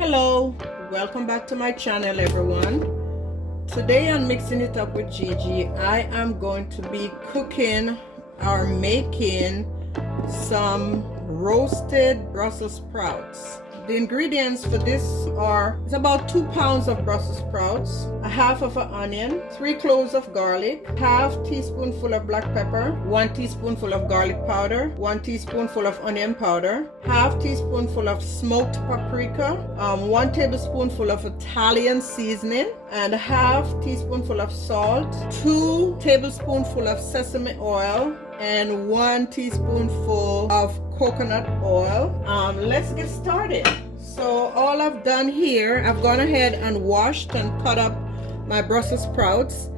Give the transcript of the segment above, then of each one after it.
Hello, welcome back to my channel everyone. Today on Mixing It Up with Gigi, I am going to be cooking or making some roasted Brussels sprouts. The ingredients for this are it's about 2 pounds of Brussels sprouts, a half of an onion, 3 cloves of garlic, half teaspoonful of black pepper, 1 teaspoonful of garlic powder, 1 teaspoonful of onion powder, half teaspoonful of smoked paprika, 1 tablespoonful of Italian seasoning, and half teaspoonful of salt, 2 tablespoonful of sesame oil, and 1 teaspoonful of coconut oil. Let's get started. So all I've done here, I've gone ahead and washed and cut up my Brussels sprouts,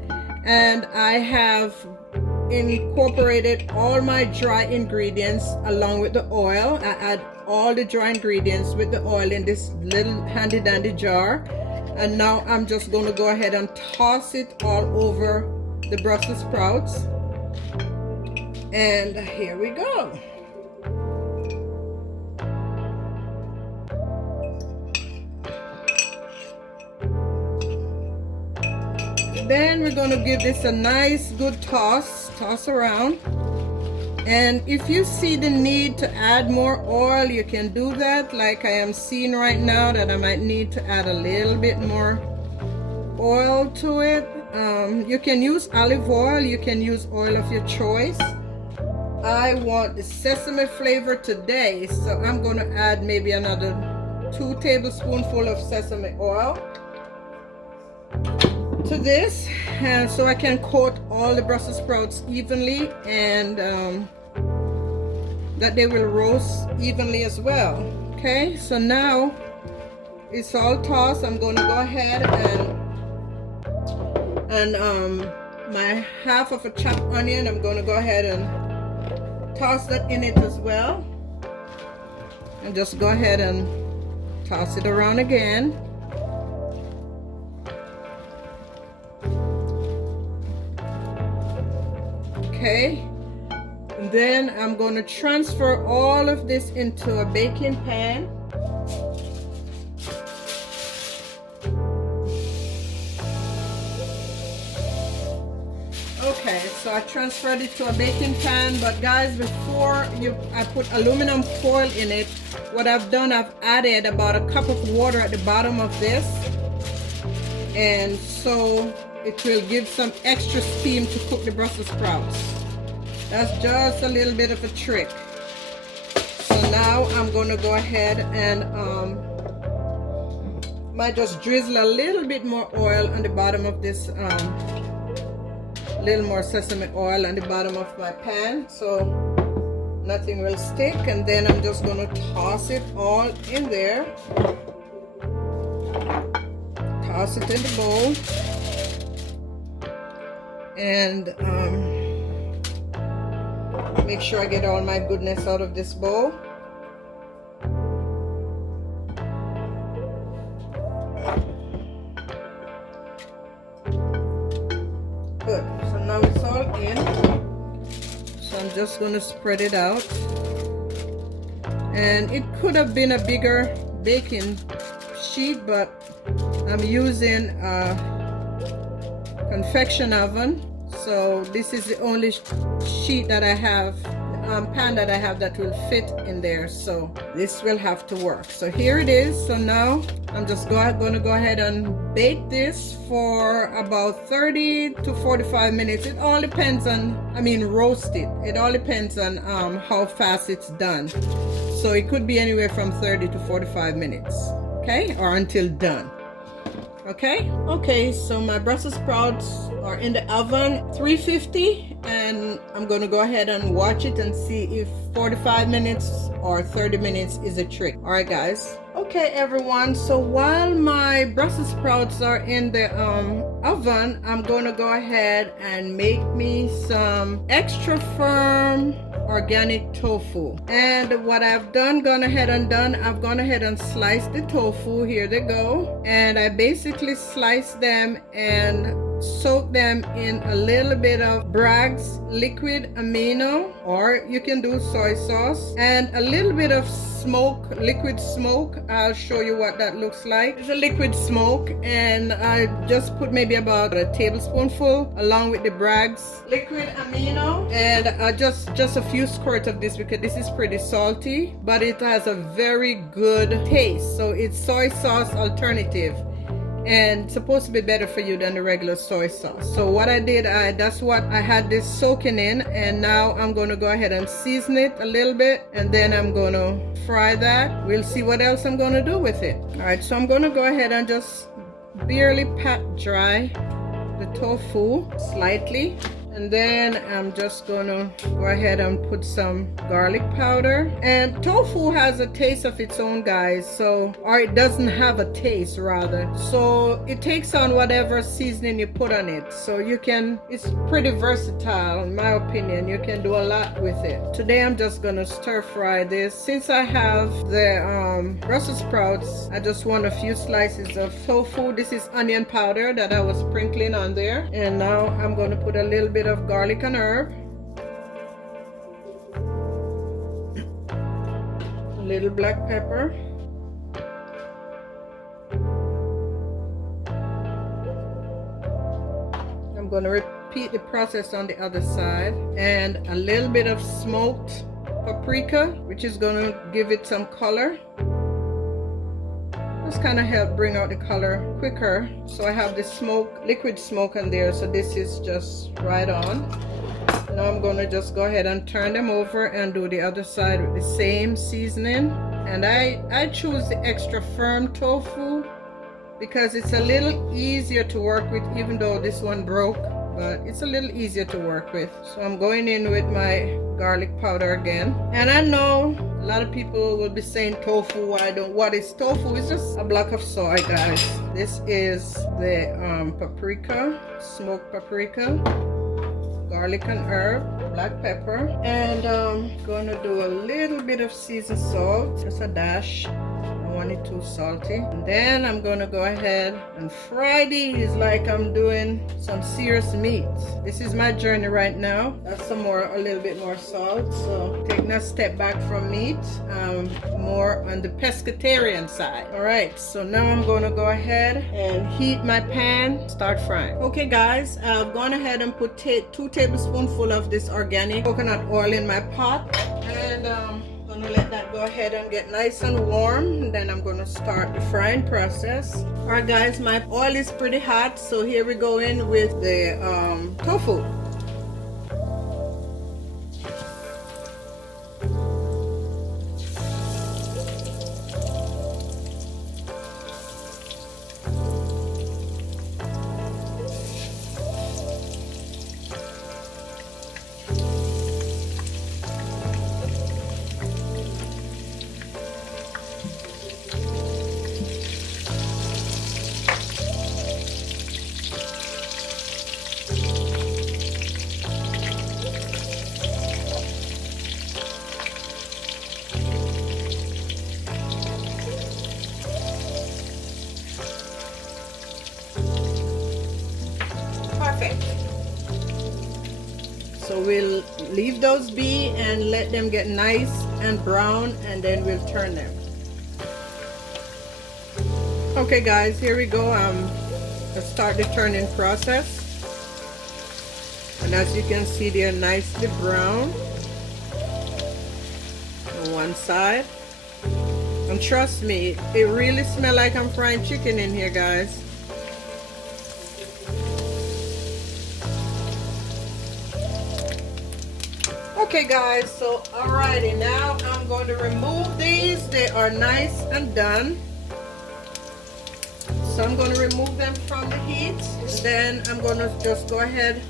and I have incorporated all my dry ingredients along with the oil. I add all the dry ingredients with the oil in this little handy dandy jar, and now I'm just going to go ahead and toss it all over the Brussels sprouts. And here we go. Then we're going to give this a nice good toss around. And if you see the need to add more oil, you can do that, like I am seeing right now that I might need to add a little bit more oil to it. You can use olive oil, you can use oil of your choice. I want the sesame flavor today, so I'm going to add maybe another 2 tablespoonfuls of sesame oil to this, so I can coat all the Brussels sprouts evenly, and that they will roast evenly as well. Okay, so now it's all tossed. I'm going to go ahead and my half of a chopped onion, I'm going to go ahead and toss that in it as well, and just go ahead and toss it around again. Okay, and then I'm going to transfer all of this into a baking pan. Okay, so I transferred it to a baking pan, but guys, before I put aluminum foil in it, what I've done, I've added about a cup of water at the bottom of this, and so it will give some extra steam to cook the Brussels sprouts. That's just a little bit of a trick. So now I'm going to go ahead and might just drizzle a little bit more oil on the bottom of this, little more sesame oil on the bottom of my pan, so nothing will stick. And then I'm just going to toss it all in there. Toss it in the bowl, and make sure I get all my goodness out of this bowl. Good. So now it's all in. So I'm just going to spread it out. And it could have been a bigger baking sheet, but I'm using a convection oven. So this is the only sheet that I have, pan that I have that will fit in there. So this will have to work. So here it is. So now I'm just going to go ahead and bake this for about 30 to 45 minutes. It all depends on, roast it. It all depends on how fast it's done. So it could be anywhere from 30 to 45 minutes. Okay, or until done. Okay, so my Brussels sprouts are in the oven 350, and I'm going to go ahead and watch it and see if 45 minutes or 30 minutes is a trick. All right, guys. Okay, everyone, so while my Brussels sprouts are in the oven, I'm going to go ahead and make me some extra firm organic tofu. And what I've gone ahead and sliced the tofu. Here they go. And I basically slice them and soak them in a little bit of Bragg's liquid amino, or you can do soy sauce, and a little bit of smoke, liquid smoke. I'll show you what that looks like. It's a liquid smoke, and I just put maybe about a tablespoonful along with the Bragg's liquid amino, and just a few squirts of this because this is pretty salty, but it has a very good taste. So it's soy sauce alternative, and supposed to be better for you than the regular soy sauce. So what I did, that's what I had this soaking in, and now I'm going to go ahead and season it a little bit, and then I'm going to fry that. We'll see what else I'm going to do with it. All right, so I'm going to go ahead and just barely pat dry the tofu slightly, and then I'm just gonna go ahead and put some garlic powder. And tofu has a taste of its own, guys, so, or it doesn't have a taste rather, so it takes on whatever seasoning you put on it. So you can, it's pretty versatile in my opinion. You can do a lot with it. Today I'm just gonna stir fry this. Since I have the Brussels sprouts, I just want a few slices of tofu. This is onion powder that I was sprinkling on there, and now I'm going to put a little bit of garlic and herb, a little black pepper, I'm going to repeat the process on the other side, and a little bit of smoked paprika, which is going to give it some color. Just kind of help bring out the color quicker. So I have the smoke, liquid smoke in there, so this is just right on. Now I'm going to just go ahead and turn them over and do the other side with the same seasoning. And I choose the extra firm tofu because it's a little easier to work with, even though this one broke, but it's a little easier to work with. So I'm going in with my garlic powder again. And I know a lot of people will be saying tofu, what is tofu? It's just a block of soy, guys. This is the paprika, smoked paprika, garlic and herb, black pepper, and gonna do a little bit of seasoned salt, just a dash. I don't want it too salty. And then I'm gonna go ahead and fry these like I'm doing some serious meat. This is my journey right now. That's a little bit more salt. So taking a step back from meat, more on the pescatarian side. All right, so now I'm gonna go ahead and heat my pan, start frying. Okay guys, I've gone ahead and put 2 tablespoonfuls of this organic coconut oil in my pot, and gonna let that go ahead and get nice and warm, and then I'm gonna start the frying process. All right guys, my oil is pretty hot, so here we go in with the tofu. So we'll leave those be and let them get nice and brown, and then we'll turn them. Okay guys, here we go. Let's start the turning process. And as you can see, they're nicely brown on one side. And trust me, it really smells like I'm frying chicken in here, guys. Okay guys, so alrighty, now I'm going to remove these. They are nice and done. So I'm going to remove them from the heat. Then I'm going to just go ahead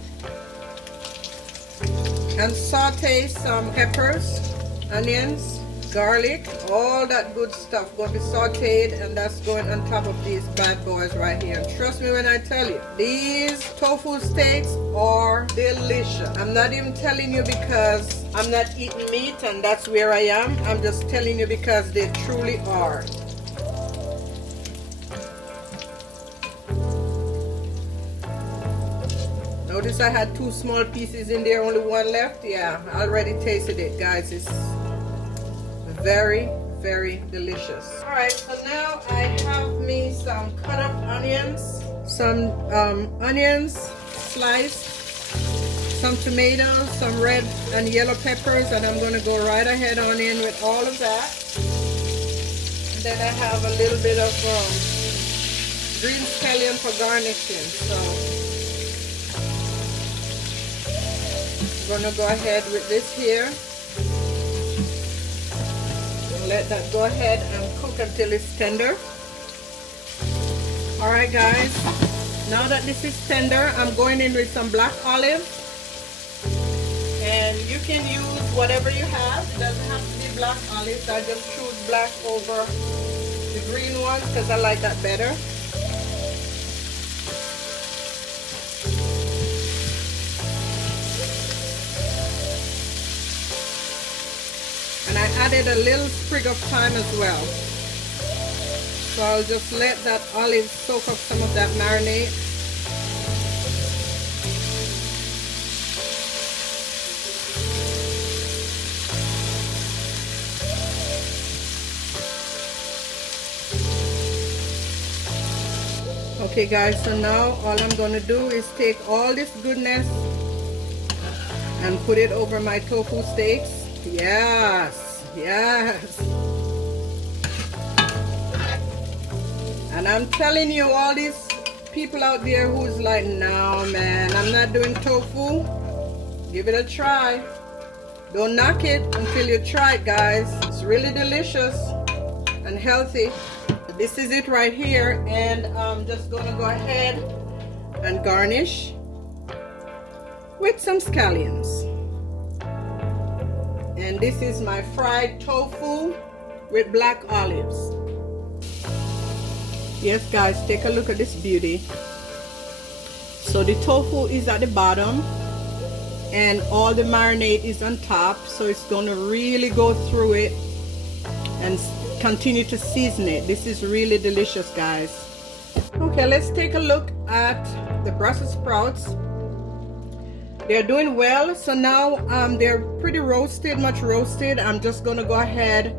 and saute some peppers, onions, garlic, all that good stuff going to be sauteed, and that's going on top of these bad boys right here. And trust me when I tell you, these tofu steaks are delicious. I'm not even telling you because I'm not eating meat and that's where I am. I'm just telling you because they truly are. Notice I had 2 small pieces in there, only 1 left. Yeah, I already tasted it, guys. It's very, very delicious. All right, so now I have me some cut up onions, some onions sliced, some tomatoes, some red and yellow peppers, and I'm going to go right ahead on in with all of that. And then I have a little bit of green scallion for garnishing. So I'm going to go ahead with this here. And let that go ahead and cook until it's tender. Alright guys, now that this is tender, I'm going in with some black olive. And you can use whatever you have. It doesn't have to be black olives. I just choose black over the green ones because I like that better. And I added a little sprig of thyme as well. So I'll just let that olive soak up some of that marinade. Okay guys, so now all I'm going to do is take all this goodness and put it over my tofu steaks. Yes, yes. And I'm telling you, all these people out there who's like, no man, I'm not doing tofu, give it a try. Don't knock it until you try it, guys. It's really delicious and healthy. This is it right here, and I'm just gonna go ahead and garnish with some scallions. And this is my fried tofu with black olives. Yes guys, take a look at this beauty. So the tofu is at the bottom and all the marinade is on top, so it's gonna really go through it and continue to season it. This is really delicious, guys. Okay, let's take a look at the Brussels sprouts. They're doing well. So now they're pretty roasted, much roasted. I'm just gonna go ahead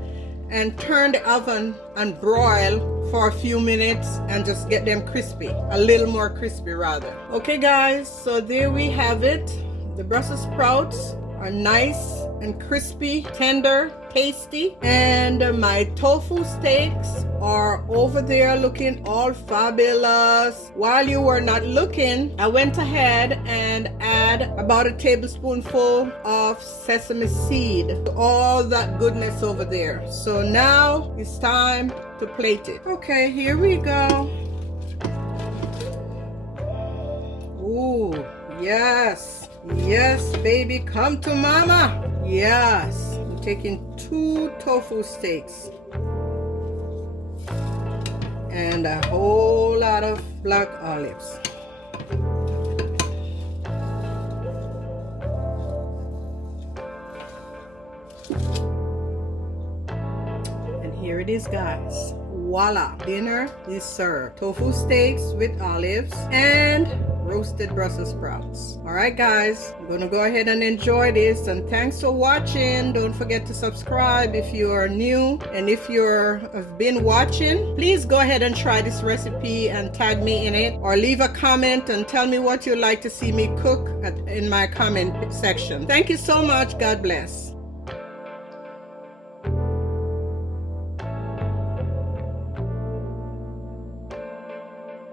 and turn the oven and broil for a few minutes and just get them crispy, a little more crispy rather. Okay guys, so there we have it. The Brussels sprouts are nice and crispy, tender, tasty, and my tofu steaks are over there looking all fabulous. While you were not looking, I went ahead and add about a tablespoonful of sesame seed to all that goodness over there. So now it's time to plate it. Okay, here we go. Ooh, yes, yes baby, come to mama. Yes, I'm taking 2 tofu steaks and a whole lot of black olives. And here it is, guys. Voila, dinner is served. Tofu steaks with olives and roasted Brussels sprouts. All right guys, I'm gonna go ahead and enjoy this, and thanks for watching. Don't forget to subscribe if you are new, and if have been watching, please go ahead and try this recipe and tag me in it, or leave a comment and tell me what you'd like to see me cook in my comment section. Thank you so much. God bless.